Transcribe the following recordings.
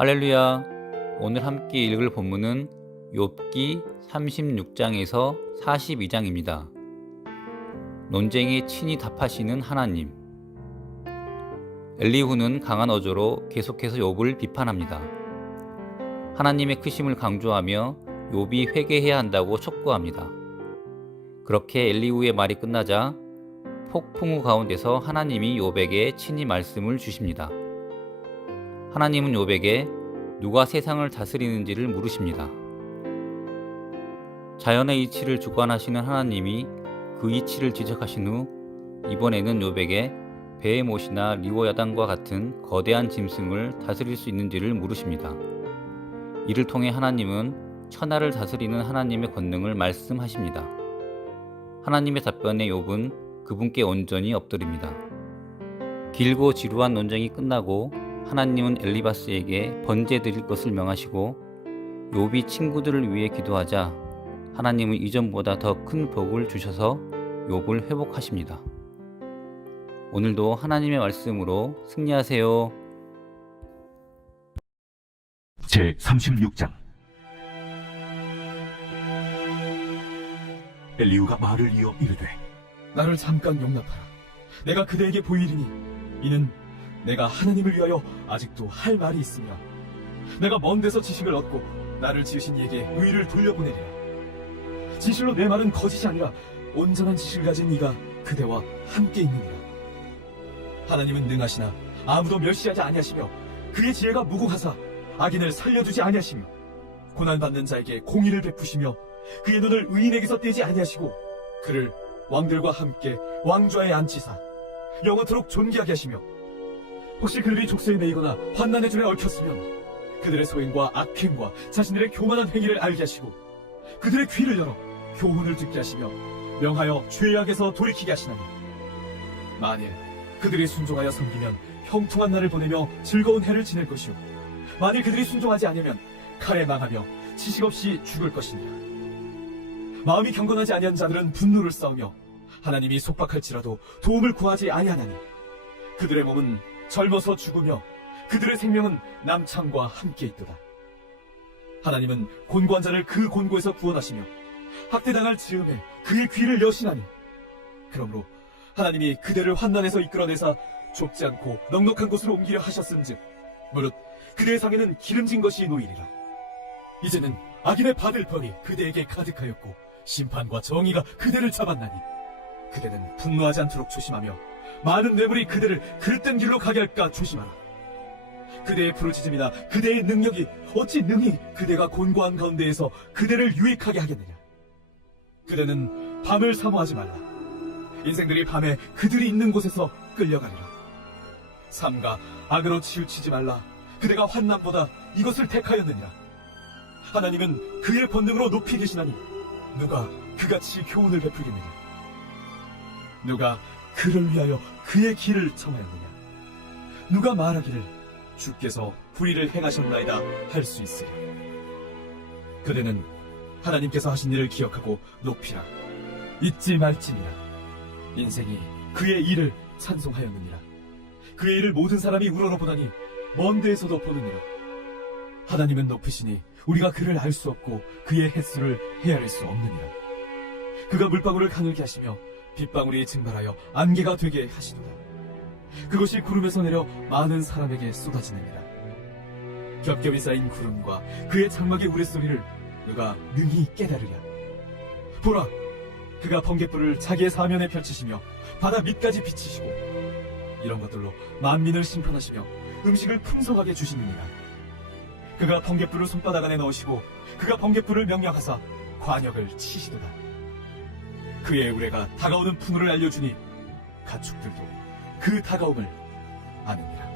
할렐루야. 오늘 함께 읽을 본문은 욥기 36장에서 42장입니다. 논쟁에 친히 답하시는 하나님. 엘리후는 강한 어조로 계속해서 욥을 비판합니다. 하나님의 크심을 강조하며 욥이 회개해야 한다고 촉구합니다. 그렇게 엘리후의 말이 끝나자 폭풍우 가운데서 하나님이 욥에게 친히 말씀을 주십니다. 하나님은 욥에게 누가 세상을 다스리는지를 물으십니다. 자연의 이치를 주관하시는 하나님이 그 이치를 지적하신 후 이번에는 욥에게 베헤못이나 리워야단과 같은 거대한 짐승을 다스릴 수 있는지를 물으십니다. 이를 통해 하나님은 천하를 다스리는 하나님의 권능을 말씀하십니다. 하나님의 답변에 욥은 그분께 온전히 엎드립니다. 길고 지루한 논쟁이 끝나고 하나님은 엘리바스에게 번제 드릴 것을 명하시고 욥이 친구들을 위해 기도하자 하나님은 이전보다 더 큰 복을 주셔서 욥을 회복하십니다. 오늘도 하나님의 말씀으로 승리하세요. 제 36장. 엘리후가 말을 이어 이르되 나를 잠깐 용납하라. 내가 그대에게 보이리니 이는 내가 하나님을 위하여 아직도 할 말이 있으며 내가 먼 데서 지식을 얻고 나를 지으신 이에게 의를 돌려보내리라. 진실로 내 말은 거짓이 아니라 온전한 지식을 가진 이가 그대와 함께 있느니라. 하나님은 능하시나 아무도 멸시하지 아니하시며 그의 지혜가 무궁하사 악인을 살려두지 아니하시며 고난받는 자에게 공의를 베푸시며 그의 눈을 의인에게서 떼지 아니하시고 그를 왕들과 함께 왕좌에 앉히사 영원토록 존귀하게 하시며 혹시 그들이 족쇄에 매이거나 환난의 줄에 얽혔으면 그들의 소행과 악행과 자신들의 교만한 행위를 알게 하시고 그들의 귀를 열어 교훈을 듣게 하시며 명하여 죄악에서 돌이키게 하시나니 만일 그들이 순종하여 섬기면 형통한 날을 보내며 즐거운 해를 지낼 것이요 만일 그들이 순종하지 않으면 칼에 망하며 지식 없이 죽을 것이니라. 마음이 경건하지 아니한 자들은 분노를 쌓으며 하나님이 속박할지라도 도움을 구하지 아니하나니 그들의 몸은 젊어서 죽으며 그들의 생명은 남창과 함께 있도다. 하나님은 곤고한 자를 그 곤고에서 구원하시며 학대당할 즈음에 그의 귀를 여시나니 그러므로 하나님이 그대를 환난에서 이끌어내사 좁지 않고 넉넉한 곳으로 옮기려 하셨은즉 무릇 그대의 상에는 기름진 것이 놓이리라. 이제는 악인의 받을 벌이 그대에게 가득하였고 심판과 정의가 그대를 잡았나니 그대는 분노하지 않도록 조심하며 많은 뇌물이 그대를 그릇된 길로 가게 할까 조심하라. 그대의 부르짖음이나 그대의 능력이 어찌 능히 그대가 곤고한 가운데에서 그대를 유익하게 하겠느냐. 그대는 밤을 사모하지 말라. 인생들이 밤에 그들이 있는 곳에서 끌려가리라. 삼가 악으로 치우치지 말라. 그대가 환난보다 이것을 택하였느니라. 하나님은 그의 권능으로 높이 계시나니 누가 그같이 교훈을 베풀겠느냐. 누가 그를 위하여 그의 길을 청하였느냐. 누가 말하기를 주께서 불의를 행하셨나이다 할 수 있으랴. 그대는 하나님께서 하신 일을 기억하고 높이라. 잊지 말지니라. 인생이 그의 일을 찬송하였느니라. 그의 일을 모든 사람이 우러러보다니 먼 데에서도 보느니라. 하나님은 높으시니 우리가 그를 알 수 없고 그의 횟수를 헤아릴 수 없느니라. 그가 물방울을 가늘게 하시며 빗방울이 증발하여 안개가 되게 하시도다. 그것이 구름에서 내려 많은 사람에게 쏟아지느니라. 겹겹이 쌓인 구름과 그의 장막의 우레소리를 누가 능히 깨달으랴. 보라, 그가 번갯불을 자기의 사면에 펼치시며 바다 밑까지 비치시고 이런 것들로 만민을 심판하시며 음식을 풍성하게 주시느니라. 그가 번갯불을 손바닥 안에 넣으시고 그가 번갯불을 명령하사 관역을 치시도다. 그의 우레가 다가오는 풍우를 알려주니 가축들도 그 다가옴을 아느니라.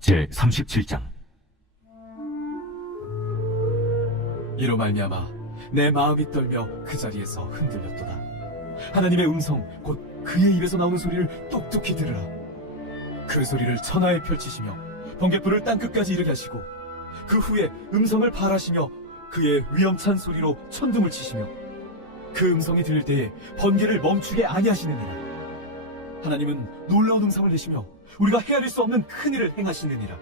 제 37장. 이로 말미암아 내 마음이 떨며 그 자리에서 흔들렸도다. 하나님의 음성 곧 그의 입에서 나오는 소리를 똑똑히 들으라. 그 소리를 천하에 펼치시며 번갯불을 땅끝까지 이르게 하시고 그 후에 음성을 발하시며 그의 위엄찬 소리로 천둥을 치시며 그 음성이 들릴 때에 번개를 멈추게 아니하시느니라. 하나님은 놀라운 음성을 내시며 우리가 헤아릴 수 없는 큰 일을 행하시느니라.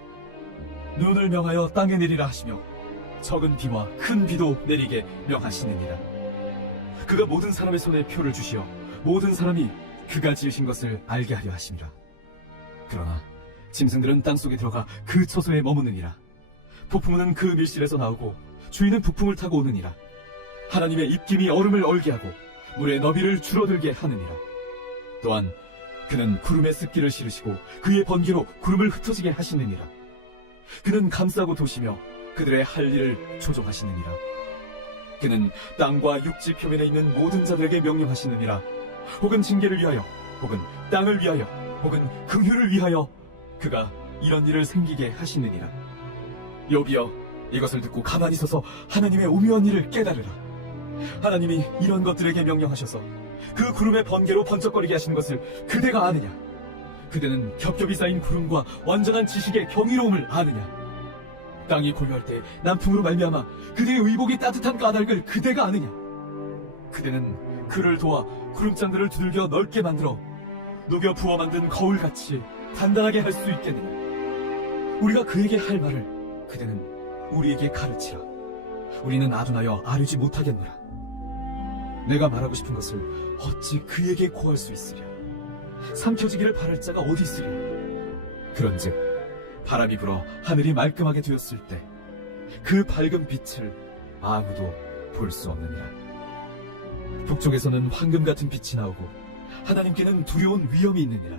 눈을 명하여 땅에 내리라 하시며 적은 비와 큰 비도 내리게 명하시느니라. 그가 모든 사람의 손에 표를 주시어 모든 사람이 그가 지으신 것을 알게 하려 하심이라. 그러나 짐승들은 땅속에 들어가 그 처소에 머무느니라. 폭풍우는 그 밀실에서 나오고 주인은 북풍을 타고 오느니라. 하나님의 입김이 얼음을 얼게 하고 물의 너비를 줄어들게 하느니라. 또한 그는 구름에 습기를 실으시고 그의 번개로 구름을 흩어지게 하시느니라. 그는 감싸고 도시며 그들의 할 일을 조종하시느니라. 그는 땅과 육지 표면에 있는 모든 자들에게 명령하시느니라. 혹은 징계를 위하여, 혹은 땅을 위하여, 혹은 긍휼을 위하여 그가 이런 일을 생기게 하시느니라. 욥이여, 이것을 듣고 가만히 서서 하나님의 오묘한 일을 깨달으라. 하나님이 이런 것들에게 명령하셔서 그 구름의 번개로 번쩍거리게 하시는 것을 그대가 아느냐? 그대는 겹겹이 쌓인 구름과 완전한 지식의 경이로움을 아느냐? 땅이 고요할 때 남풍으로 말미암아 그대의 의복이 따뜻한 까닭을 그대가 아느냐? 그대는 그를 도와 구름장들을 두들겨 넓게 만들어 녹여 부어 만든 거울같이 단단하게 할 수 있겠느냐? 우리가 그에게 할 말을 그대는 우리에게 가르치라. 우리는 아둔하여 아뢰지 못하겠노라. 내가 말하고 싶은 것을 어찌 그에게 고할 수 있으랴? 삼켜지기를 바랄 자가 어디 있으랴? 그런즉 바람이 불어 하늘이 말끔하게 되었을 때 그 밝은 빛을 아무도 볼 수 없느니라. 북쪽에서는 황금 같은 빛이 나오고 하나님께는 두려운 위험이 있느니라.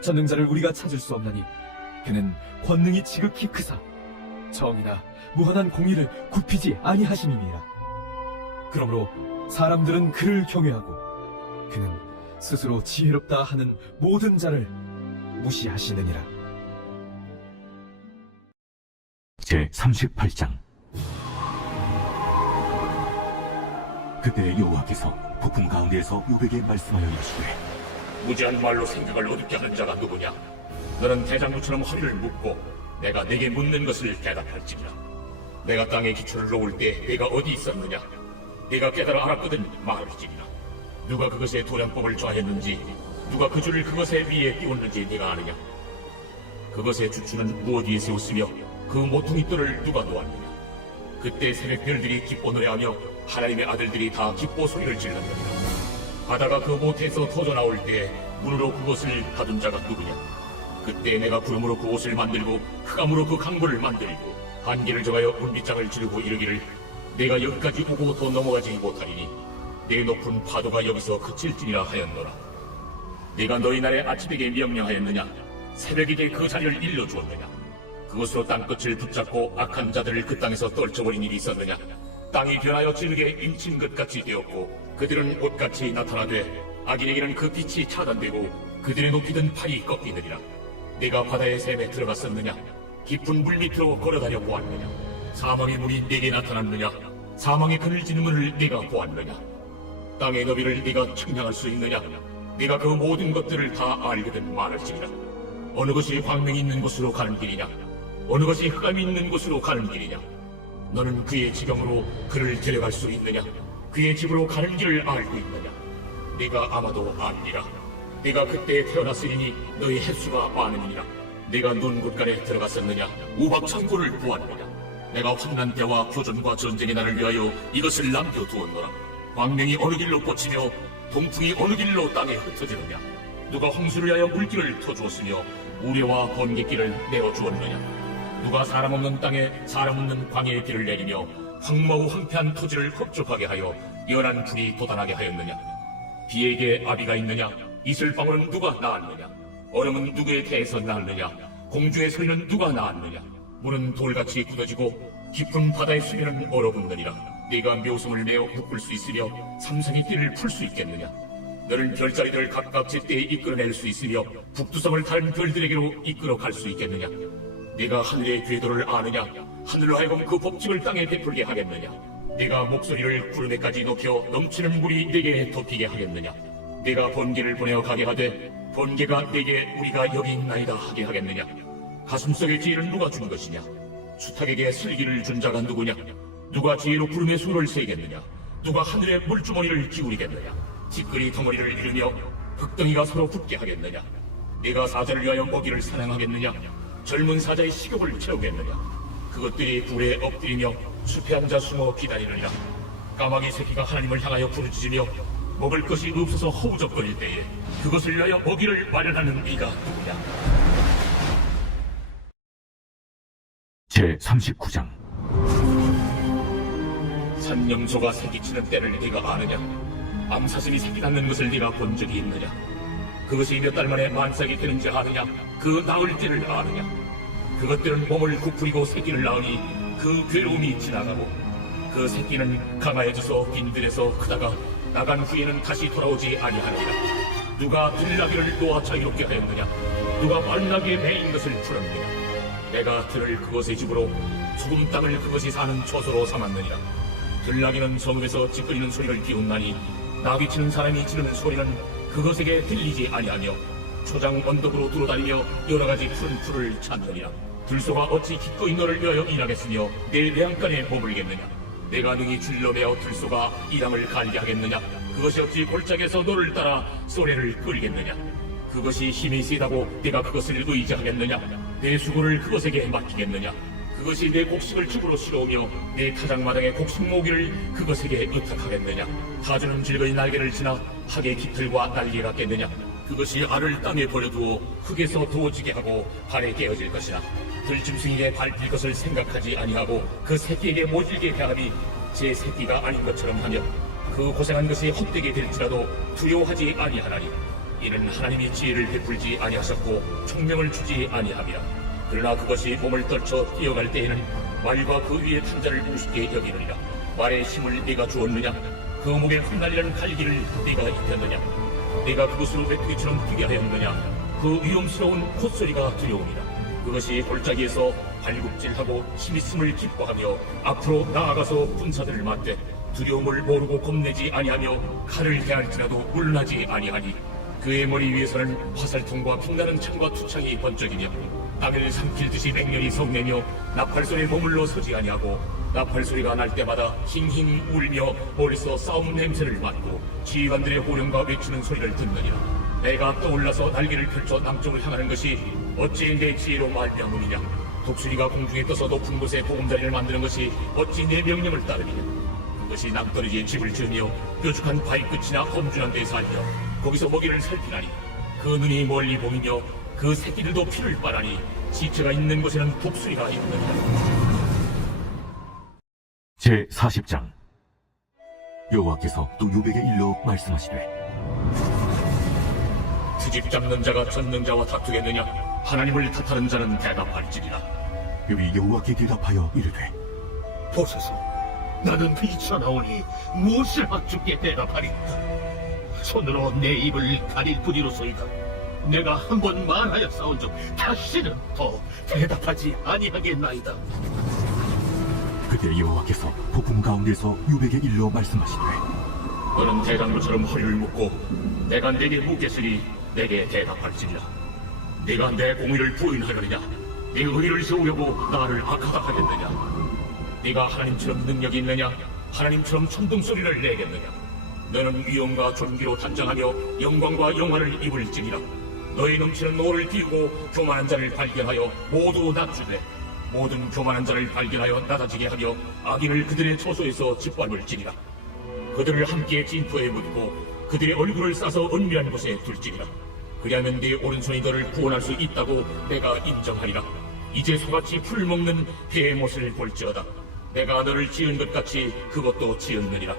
전능자를 우리가 찾을 수 없나니 그는 권능이 지극히 크사 정의나 무한한 공의를 굽히지 아니하심이니라. 그러므로 사람들은 그를 경외하고 그는 스스로 지혜롭다 하는 모든 자를 무시하시느니라. 제 38장. 그때 여호와께서 폭풍 가운데에서 욥에게 말씀하여 이르시되 무지한 말로 생각을 어둡게 하는 자가 누구냐? 너는 대장부처럼 허리를 묶고 내가 네게 묻는 것을 대답할지니라. 내가 땅에 기초를 놓을 때 네가 어디 있었느냐? 네가 깨달아 알았거든 말할지니라. 누가 그것의 도량법을 좌했는지 누가 그 줄을 그것의 위에 띄웠는지 네가 아느냐? 그것의 주추는 무엇 위에 세웠으며 그 모퉁이 뜰을 누가 놓았느냐? 그때 새벽 별들이 기뻐 노래하며 하나님의 아들들이 다 기뻐 소리를 질렀느니라. 바다가 그 못에서 터져 나올 때에 문으로 그것을 닫은 자가 누구냐? 그때 내가 구름으로 그 옷을 만들고 흑암으로 그 강물을 만들고 한계를 정하여 운빗장을 지르고 이르기를 내가 여기까지 오고 더 넘어가지 못하리니 내 높은 파도가 여기서 그칠지니라 하였노라. 네가 너희 날에 아침에게 명령하였느냐? 새벽에게 그 자리를 일러주었느냐? 그것으로 땅끝을 붙잡고 악한 자들을 그 땅에서 떨쳐버린 일이 있었느냐? 땅이 변하여 질게 인친 것 같이 되었고 그들은 옷같이 나타나되 악인에게는 그 빛이 차단되고 그들의 높이든 팔이 꺾이느니라. 네가 바다의 샘에 들어갔었느냐? 깊은 물 밑으로 걸어다녀 보았느냐? 사망의 물이 네게 나타났느냐? 사망의 그늘지는 문을 네가 보았느냐? 땅의 너비를 네가 측량할 수 있느냐? 네가 그 모든 것들을 다 알거든 말할지니라. 어느 것이 광명이 있는 곳으로 가는 길이냐? 어느 것이 흑암이 있는 곳으로 가는 길이냐? 너는 그의 지경으로 그를 데려갈 수 있느냐? 그의 집으로 가는 길을 알고 있느냐? 네가 아마도 아니라 네가 그때 태어났으니 너희 횟수가 많으니라. 네가 눈 곳간에 들어갔었느냐? 우박천고를 보았느냐? 내가 환난 때와 교전과 전쟁의 날을 위하여 이것을 남겨두었노라. 광명이 어느 길로 뻗치며 동풍이 어느 길로 땅에 흩어지느냐? 누가 홍수를 위하여 물길을 터주었으며 우레와 번개길을 내어주었느냐? 누가 사람 없는 땅에 사람 없는 광야의 길을 내리며 황무하고 황폐한 토지를 흡족하게 하여 연한 불이 돋아나게 하였느냐? 비에게 아비가 있느냐? 이슬방울은 누가 낳았느냐? 얼음은 누구의 태에서 낳았느냐? 공중의 소리는 누가 낳았느냐? 물은 돌같이 굳어지고 깊은 바다의 수면은 얼어붙느니라. 네가 묘성을 내어 묶을 수 있으며 삼성의 띠를 풀 수 있겠느냐? 너는 별자리들을 각각 제때에 이끌어낼 수 있으며 북두성을 다른 별들에게로 이끌어 갈 수 있겠느냐? 네가 하늘의 궤도를 아느냐? 하늘로 하여금 그 법칙을 땅에 베풀게 하겠느냐? 네가 목소리를 구름에까지 높여 넘치는 물이 네게 덮이게 하겠느냐? 네가 번개를 보내어 가게 하되 번개가 네게 우리가 여기 있나이다 하게 하겠느냐? 가슴속의 지혜를 누가 준 것이냐? 수탉에게 슬기를 준 자가 누구냐? 누가 지혜로 구름의 수를 세겠느냐? 누가 하늘의 물주머니를 기울이겠느냐? 티끌이 덩어리를 이루며 흙덩이가 서로 붙게 하겠느냐? 네가 사자를 위하여 먹이를 사냥하겠느냐? 젊은 사자의 식욕을 채우겠느냐? 그것들이 굴에 엎드리며 숲에 앉아 숨어 기다리느니라. 까마귀 새끼가 하나님을 향하여 부르짖으며 먹을 것이 없어서 허우적거릴 때에 그것을 위하여 먹이를 마련하는 이가 누구냐? 제 39장. 산염소가 새끼치는 때를 네가 아느냐? 암사슴이 새끼 낳는 것을 네가 본 적이 있느냐? 그것이 몇 달 만에 만삭이 되는지 아느냐? 그 낳을 때를 아느냐? 그것들은 몸을 구부리고 새끼를 낳으니 그 괴로움이 지나가고 그 새끼는 강하여져서 빈들에서 크다가 나간 후에는 다시 돌아오지 아니하느니라. 누가 들나귀를 놓아 자유롭게 하였느냐? 누가 말나귀의 매인 것을 풀었느냐? 내가 들을 그것의 집으로 소금 땅을 그것이 사는 처소로 삼았느니라. 들나귀는 성읍에서 찌끄리는 소리를 비웃나니 나귀치는 사람이 지르는 소리는 그것에게 들리지 아니하며 초장 언덕으로 두루다니며 여러가지 푸른 풀을 찾느니라. 들소가 어찌 기꺼이 너를 위하여 일하겠으며 내 외양간에 머물겠느냐? 내가 능히 줄러매어 들소가 이랑을 갈게 하겠느냐? 그것이 어찌 골짜기에서 너를 따라 소래를 끌겠느냐? 그것이 힘이 세다고 내가 그것을 의지하겠느냐? 내 수고를 그것에게 맡기겠느냐? 그것이 내 곡식을 집으로 실어오며 내 타작마당의 곡식 모기를 그것에게 의탁하겠느냐? 타주는 즐거이 날개를 지나 학의 깃털과 날개 같겠느냐? 그것이 알을 땅에 버려두어 흙에서 도어지게 하고 발에 깨어질 것이나 들짐승에게 밟힐 것을 생각하지 아니하고 그 새끼에게 모질게 대함이 제 새끼가 아닌 것처럼 하며 그 고생한 것이 헛되게 될지라도 두려워하지 아니하나니 이는 하나님이 지혜를 베풀지 아니하셨고 총명을 주지 아니함이라. 그러나 그것이 몸을 떨쳐 뛰어갈 때에는 말과 그 위에 탄 자를 우습게 여기느니라. 말의 힘을 네가 주었느냐? 그 목에 흩날리는 갈기를 네가 입혔느냐? 네가 그것으로 외투기처럼 뛰게 하였느냐? 그 위험스러운 콧소리가 두려우니라. 그것이 골짜기에서 발굽질하고 힘있음을 기뻐하며 앞으로 나아가서 군사들을 맞대 두려움을 모르고 겁내지 아니하며 칼을 해할지라도 물러나지 아니하니 그의 머리 위에서는 화살통과 빛나는 창과 투창이 번쩍이며 땅을 삼킬듯이 맹렬히 성내며 나팔소리에 머물러 서지 아니하고 나팔소리가 날 때마다 힝힝 울며 머리서 싸움 냄새를 맡고 지휘관들의 호령과 외치는 소리를 듣느니라. 내가 떠올라서 날개를 펼쳐 남쪽을 향하는 것이 어찌 내 지혜로 말미암으느냐? 독수리가 공중에 떠서 높은 곳에 보금자리를 만드는 것이 어찌 내 명령을 따르느냐? 그것이 낭떠러지에 집을 지으며 뾰족한 바위 끝이나 험준한 데에 살며 거기서 먹이를 살피나니 그 눈이 멀리 보이며 그 새끼들도 피를 빨아니 지체가 있는 곳에는 독수리가 있느니라. 제 40장. 여호와께서 또 요백에 일러 말씀하시되 트집 잡는 자가 전능자와 다투겠느냐? 하나님을 탓하는 자는 대답할지니라. 요비 여호와께 대답하여 이르되 보소서, 나는 비쳐나오니 무엇을 주께 대답하리까? 손으로 내 입을 가릴 뿐이로소이다. 내가 한 번 말하여 싸운 적 다시는 더 대답하지 아니하겠나이다. 그때 여호와께서 폭풍 가운데서 요백에 일러 말씀하시되 너는 대장부처럼 허리를 묶고 내가 내게 묻겠으니 내게 대답할지니라. 네가 내 공의를 부인하려느냐? 네 의를 세우려고 나를 악하다 하겠느냐? 네가 하나님처럼 능력이 있느냐? 하나님처럼 천둥소리를 내겠느냐? 너는 위엄과 존귀로 단장하며 영광과 영화를 입을지니라. 너희 넘치는 노를 띄우고 교만한 자를 발견하여 모두 낮추되 모든 교만한 자를 발견하여 낮아지게 하며 악인을 그들의 처소에서 짓밟을지니라. 그들을 함께 진토에 묻고 그들의 얼굴을 싸서 은밀한 곳에 둘지니라. 그리하면 네 오른손이 너를 구원할 수 있다고 내가 인정하리라. 이제 소같이 풀 먹는 배의 못을 볼지어다. 내가 너를 지은 것 같이 그것도 지었느니라.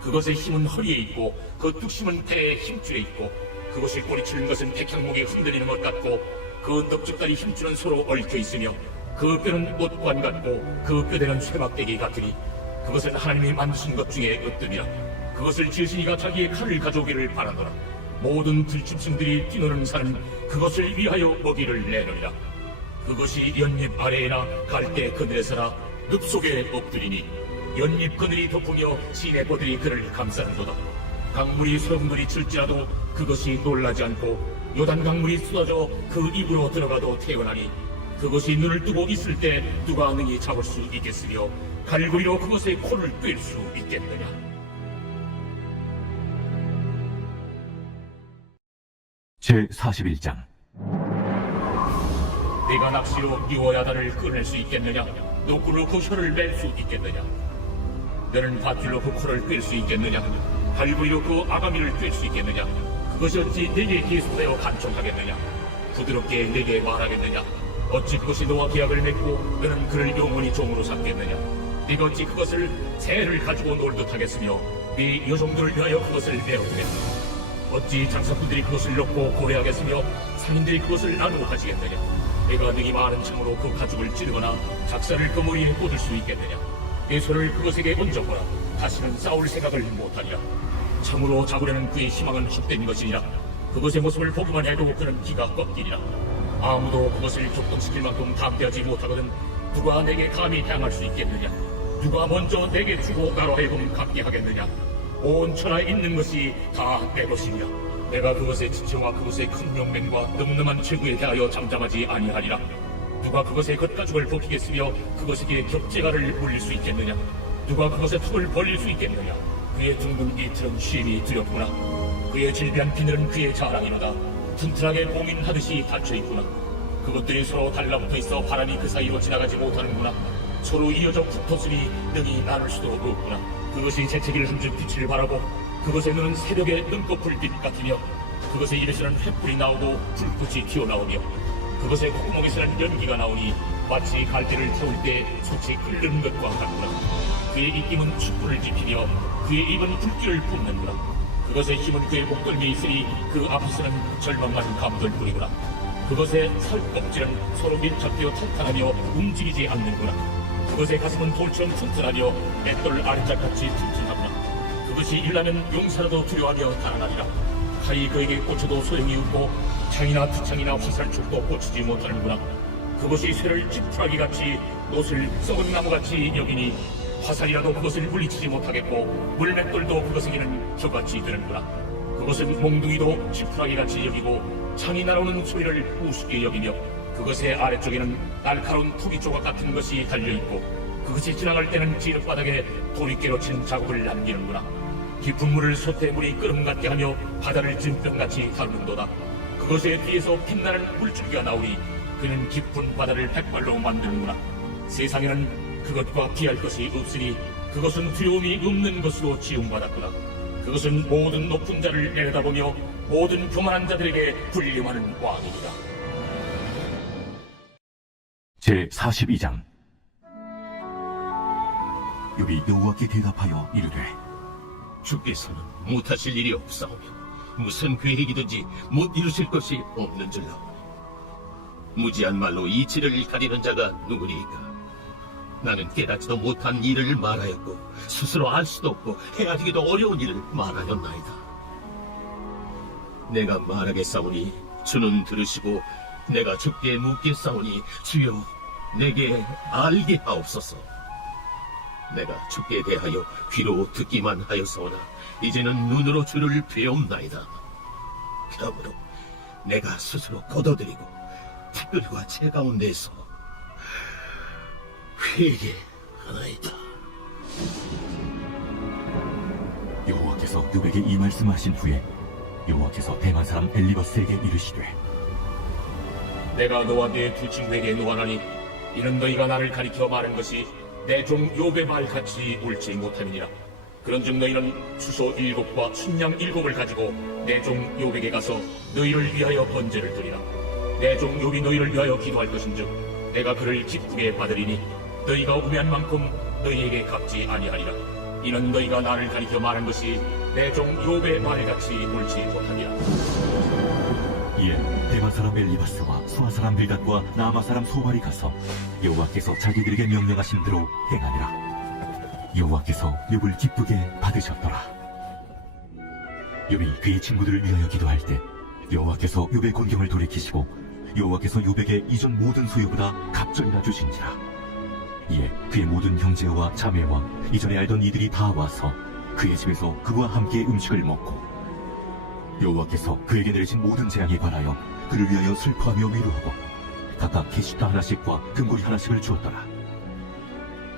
그것의 힘은 허리에 있고 그 뚝심은 배의 힘줄에 있고 그것이 꼬리치는 것은 백향목에 흔들리는 것 같고 그 넉적다리 힘줄은 서로 얽혀 있으며 그 뼈는 옷관 같고 그 뼈대는 쇠막대기 같으니 그것은 하나님이 만드신 것 중에 으뜸이라. 그것을 지으신 이가 자기의 칼을 가져오기를 바라노라. 모든 들짐승들이 뛰노는 산은 그것을 위하여 먹이를 내느니라. 그것이 연잎 아래에나 갈대 그늘에서나 늪 속에 엎드리니 연잎 그늘이 덮으며 시내포들이 그를 감싸는도다. 강물이 소용돌이 칠지라도 그것이 놀라지 않고 요단 강물이 쏟아져 그 입으로 들어가도 태어나니 그것이 눈을 뜨고 있을 때 누가 능히 잡을 수 있겠으며 갈고리로 그것의 코를 꿰 수 있겠느냐? 제41장. 네가 낚시로 리워야다를 끊을 수 있겠느냐? 노꾸로 그 혀를 맬 수 있겠느냐? 너는 밧줄로 그 코를 꿰 수 있겠느냐? 발부리로 그 아가미를 꿰 수 있겠느냐? 그것이 어찌 내게 계속되어 간청하겠느냐? 부드럽게 내게 말하겠느냐? 어찌 그것이 너와 계약을 맺고 너는 그를 영원히 종으로 삼겠느냐? 네가 어찌 그것을 새를 가지고 놀듯 하겠으며 네 여종들을 위하여 그것을 내어두겠느냐? 어찌 장사꾼들이 그것을 넣고 고래하겠으며 상인들이 그것을 나누어 가지겠느냐? 내가 능히 많은 창으로 그 가죽을 찌르거나 작사를 그 머리에 꽂을 수 있겠느냐? 내 손을 그것에게 얹어보라. 다시는 싸울 생각을 못하리라. 참으로 잡으려는 그의 희망은 헛된 것이니라. 그것의 모습을 보기만 해도 그는 기가 꺾이리라. 아무도 그것을 격동시킬 만큼 담대하지 못하거든 누가 내게 감히 향할 수 있겠느냐? 누가 먼저 내게 주고 나로 하여금 갖게 하겠느냐? 온 천하에 있는 것이 다 내 것이니라. 내가 그것의 지체와 그것의 큰 용맹과 늠름한 체구에 대하여 잠잠하지 아니하리라. 누가 그것의 겉가죽을 벗기겠으며 그것에게 격제가를 물릴 수 있겠느냐? 누가 그것의 턱을 벌릴 수 있겠느냐? 그의 둥근 이틀은 쉼이 두렵구나. 그의 질비한 비늘은 그의 자랑이로다. 튼튼하게 봉인하듯이 닫혀있구나. 그것들이 서로 달라붙어 있어 바람이 그 사이로 지나가지 못하는구나. 서로 이어져 붙었으니 능히 나눌 수도 없구나. 그것이 재채기를 훔친 빛을 바라고 그것의 눈은 새벽의 눈꺼풀 빛 같으며 그것의 입에서는 횃불이 나오고 불꽃이 튀어나오며 그것의 콧구멍에서는 연기가 나오니 마치 갈대를 태울 때 솥이 끓는 것과 같구나. 그의 입김은 촛불을 지피며 그의 입은 불길을 뿜는구나. 그것의 힘은 그의 목덜미에 있으니 그 앞에서는 절망만 감돌 뿐이구나. 그것의 살껍질은 서로 밀착되어 탄탄하며 움직이지 않는구나. 그것의 가슴은 돌처럼 튼튼하며 맷돌 아래짝같이 튼튼하구나. 그것이 일나면 용사라도 두려워하며 달아나리라. 칼이 그에게 꽂혀도 소용이 없고 창이나 투창이나 화살촉도 꽂히지 못하는구나. 그것이 쇠를 지푸라기같이 못을 썩은 나무같이 여기니 화살이라도 그것을 물리치지 못하겠고 물맷돌도 그것에게는 저같이 되는구나. 그것은 몽둥이도 지푸라기같이 여기고 창이 날아오는 소리를 우습게 여기며 그것의 아래쪽에는 날카로운 토기 조각 같은 것이 달려있고 그것이 지나갈 때는 지름바닥에 도리깨로 친 자국을 남기는구나. 깊은 물을 솥에 물이 끓음 같게 하며 바다를 진병같이 다루는도다. 그것의 뒤에서 빛나는 물줄기가 나오니 그는 깊은 바다를 백발로 만드는구나. 세상에는 그것과 비할 것이 없으니 그것은 두려움이 없는 것으로 지음받았구나. 그것은 모든 높은 자를 내려다보며 모든 교만한 자들에게 군림하는 왕이니라. 제42장. 욥이 여호와께 대답하여 이르되 주께서는 못하실 일이 없사오며 무슨 계획이든지 못 이루실 것이 없는 줄로 무지한 말로 이치를 가리는 자가 누구리이까? 나는 깨닫지도 못한 일을 말하였고 스스로 알 수도 없고 헤아리기도 어려운 일을 말하였나이다. 내가 말하겠사오니 주는 들으시고 내가 주께 묻겠사오니 주여 내게 알게 하옵소서. 내가 주께 대하여 귀로 듣기만 하였사오나 이제는 눈으로 주를 배옵나이다. 그러므로 내가 스스로 걷어들이고 티끌과 채 가운데서 회개하나이다. 여호와께서 욥에게 이 말씀하신 후에 여호와께서 대만 사람 엘리바스에게 이르시되 내가 너와 네 두 친구에게 노하나니 이는 너희가 나를 가리켜 말한 것이 내 종 욥의 말같이 옳지 못함이니라. 그런즉 너희는 수소 7과 순양 7을 가지고 내 종 욥에게 가서 너희를 위하여 번제를 드리라. 내 종 욥이 너희를 위하여 기도할 것인즉 내가 그를 기쁘게 받으리니 너희가 우매한 만큼 너희에게 갚지 아니하리라. 이는 너희가 나를 가리켜 말한 것이 내 종 욥의 말같이 옳지 못함이라. 이에 대만 사람 엘리바스와 수아 사람 빌닷과 나아마 사람 소발이 가서 여호와께서 자기들에게 명령하신 대로 행하니라. 여호와께서 욥을 기쁘게 받으셨더라. 욥이 그의 친구들을 위하여 기도할 때 여호와께서 욥의 곤경을 돌이키시고 여호와께서 욥에게 이전 모든 소유보다 갑절이나 주신지라. 이에 그의 모든 형제와 자매와 이전에 알던 이들이 다 와서 그의 집에서 그와 함께 음식을 먹고 여호와께서 그에게 내리신 모든 재앙에 관하여 그를 위하여 슬퍼하며 위로하고 각각 캐시타 하나씩과 금고리 하나씩을 주었더라.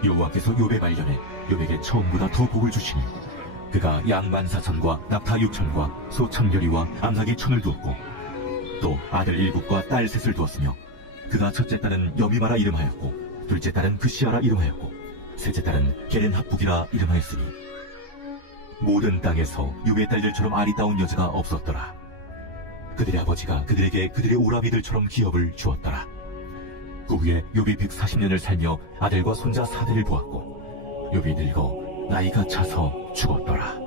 여호와께서 욥의 말년에 욥에게 처음보다 더 복을 주시니 그가 양 14,000과 낙타 6,000과 소 1,000결이와 암나귀 1,000을 두었고 또 아들 일곱과 딸 셋을 두었으며 그가 첫째 딸은 여미마라 이름하였고 둘째 딸은 그시아라 이름하였고 셋째 딸은 게렌합북이라 이름하였으니 모든 땅에서 유배 딸들처럼 아리따운 여자가 없었더라. 그들의 아버지가 그들에게 그들의 오라비들처럼 기업을 주었더라. 그 후에 욥이 140년을 살며 아들과 손자 4대를 보았고 욥이 늙어 나이가 차서 죽었더라.